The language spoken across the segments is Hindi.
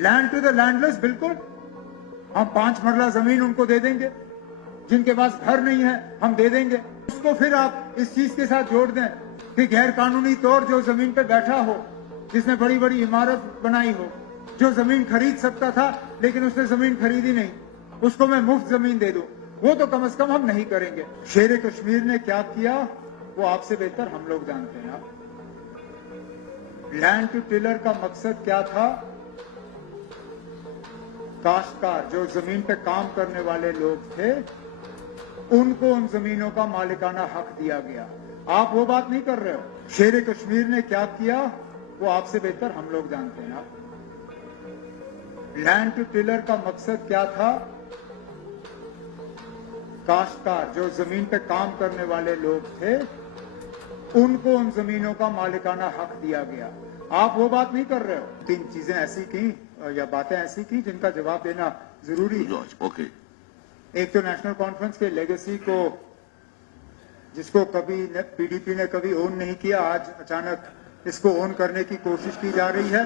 लैंड टू द लैंडलेस, बिल्कुल हम 5 मरला जमीन उनको दे देंगे। जिनके पास घर नहीं है हम दे देंगे। उसको फिर आप इस चीज के साथ जोड़ दें कि गैर कानूनी तौर जो जमीन पे बैठा हो, जिसने बड़ी बड़ी इमारत बनाई हो, जो जमीन खरीद सकता था लेकिन उसने जमीन खरीदी नहीं, उसको मैं मुफ्त जमीन दे दूं, वो तो कम से कम हम नहीं करेंगे। शेर कश्मीर ने क्या किया वो आपसे बेहतर हम लोग जानते हैं। आप लैंड टू टिलर का मकसद क्या था? काश्तकार जो जमीन पे काम करने वाले लोग थे उनको उन जमीनों का मालिकाना हक दिया गया। आप वो बात नहीं कर रहे हो। शेर कश्मीर ने क्या किया वो आपसे बेहतर हम लोग जानते हैं। आप लैंड टू टिलर का मकसद क्या था? काश्तकार जो जमीन पे काम करने वाले लोग थे उनको उन जमीनों का मालिकाना हक दिया गया। आप वो बात नहीं कर रहे हो। 3 चीजें ऐसी की या बातें ऐसी की जिनका जवाब देना जरूरी है। ओके। एक तो नेशनल कॉन्फ्रेंस के लेगेसी को, जिसको कभी पीडीपी ने कभी ओन नहीं किया, आज अचानक इसको ओन करने की कोशिश की जा रही है।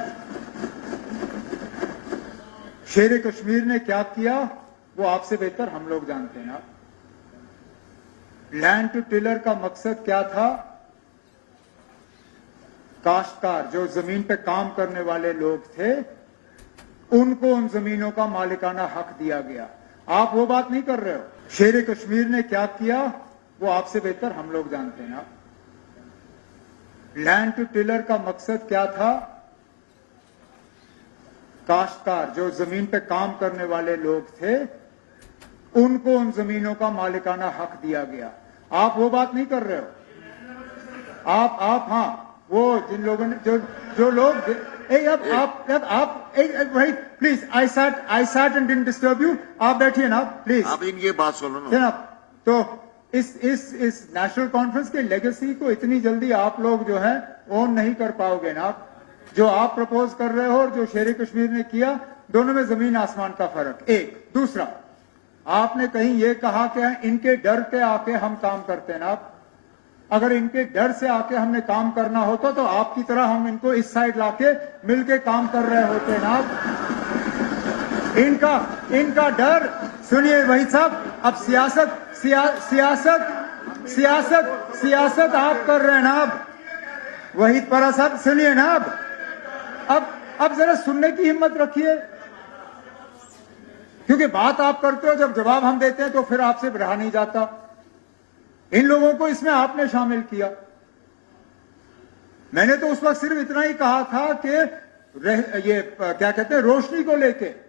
शेर कश्मीर ने क्या किया वो आपसे बेहतर हम लोग जानते हैं। आप लैंड टू टिलर का मकसद क्या था? काश्तकार जो जमीन पे काम करने वाले लोग थे उनको उन जमीनों का मालिकाना हक दिया गया। आप वो बात नहीं कर रहे हो। शेर कश्मीर ने क्या किया वो आपसे बेहतर हम लोग जानते हैं। आप लैंड टू टिलर का मकसद क्या था? काश्तकार जो जमीन पे काम करने वाले लोग थे उनको उन जमीनों का मालिकाना हक दिया गया। आप वो बात नहीं कर रहे हो। आप हाँ, वो जिन लोगों ने जो लोग please I sat and didn't disturb you. आप बैठिए ना प्लीज। आप इनकी बात सुनो ना। तो इस नेशनल कॉन्फ्रेंस के लेगेसी को इतनी जल्दी आप लोग जो है ओन नहीं कर पाओगे ना। जो आप प्रपोज कर रहे हो और जो शेर कश्मीर ने किया, दोनों में जमीन आसमान का फर्क। एक दूसरा, आपने कहीं ये कहा कि इनके डर के आके हम काम करते हैं ना। अगर इनके डर से आके हमने काम करना होता तो आपकी तरह हम इनको इस साइड लाके मिलके काम कर रहे होते ना। इनका डर सुनिए वही साहब। अब सियासत आप कर रहे हैं ना। अब वही परा साहब सुनिए ना। अब जरा सुनने की हिम्मत रखिए, क्योंकि बात आप करते हो, जब जवाब हम देते हैं तो फिर आपसे रहा नहीं जाता। इन लोगों को इसमें आपने शामिल किया। मैंने तो उस वक्त सिर्फ इतना ही कहा था कि ये क्या कहते हैं, रोशनी को लेके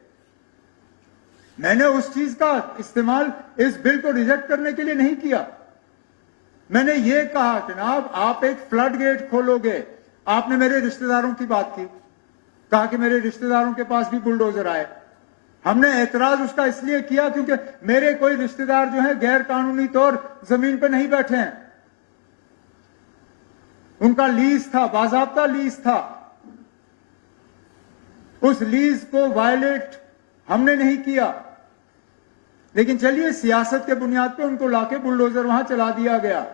मैंने उस चीज का इस्तेमाल इस बिल को रिजेक्ट करने के लिए नहीं किया। मैंने ये कहा जनाब आप एक फ्लड गेट खोलोगे। आपने मेरे रिश्तेदारों की बात की, कहा कि मेरे रिश्तेदारों के पास भी बुलडोजर आए। हमने एतराज उसका इसलिए किया क्योंकि मेरे कोई रिश्तेदार जो है गैर कानूनी तौर जमीन पे नहीं बैठे हैं। उनका लीज था, बाज़ाब्ता लीज था। उस लीज को वायलेट हमने नहीं किया, लेकिन चलिए सियासत के बुनियाद पे उनको लाके बुलडोजर वहां चला दिया गया।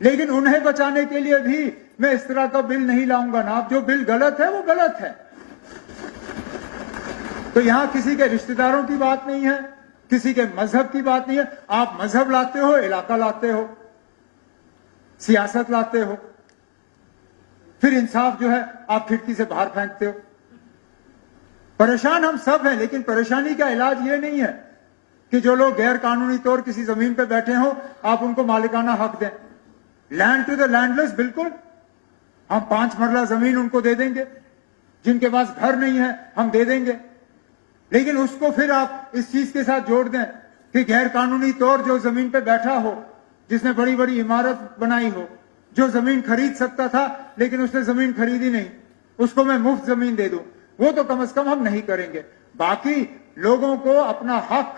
लेकिन उन्हें बचाने के लिए भी मैं इस तरह का बिल नहीं लाऊंगा ना। जो बिल गलत है वो गलत है। तो यहां किसी के रिश्तेदारों की बात नहीं है, किसी के मजहब की बात नहीं है। आप मजहब लाते हो, इलाका लाते हो, सियासत लाते हो, फिर इंसाफ जो है आप खिड़की से बाहर फेंकते हो। परेशान हम सब हैं, लेकिन परेशानी का इलाज ये नहीं है कि जो लोग गैर कानूनी तौर किसी जमीन पे बैठे हो आप उनको मालिकाना हक दें। लैंड टू द लैंडलेस, बिल्कुल हम 5 मरला जमीन उनको दे देंगे। जिनके पास घर नहीं है हम दे देंगे, लेकिन उसको फिर आप इस चीज के साथ जोड़ दें कि गैर कानूनी तौर जो जमीन पे बैठा हो, जिसने बड़ी बड़ी इमारत बनाई हो, जो जमीन खरीद सकता था लेकिन उसने जमीन खरीदी नहीं, उसको मैं मुफ्त जमीन दे दूं, वो तो कम से कम हम नहीं करेंगे। बाकी लोगों को अपना हक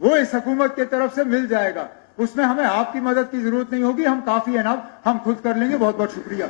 वो इस हुकूमत की तरफ से मिल जाएगा। उसमें हमें आपकी मदद की जरूरत नहीं होगी। हम काफी है ना, हम खुद कर लेंगे। बहुत बहुत शुक्रिया।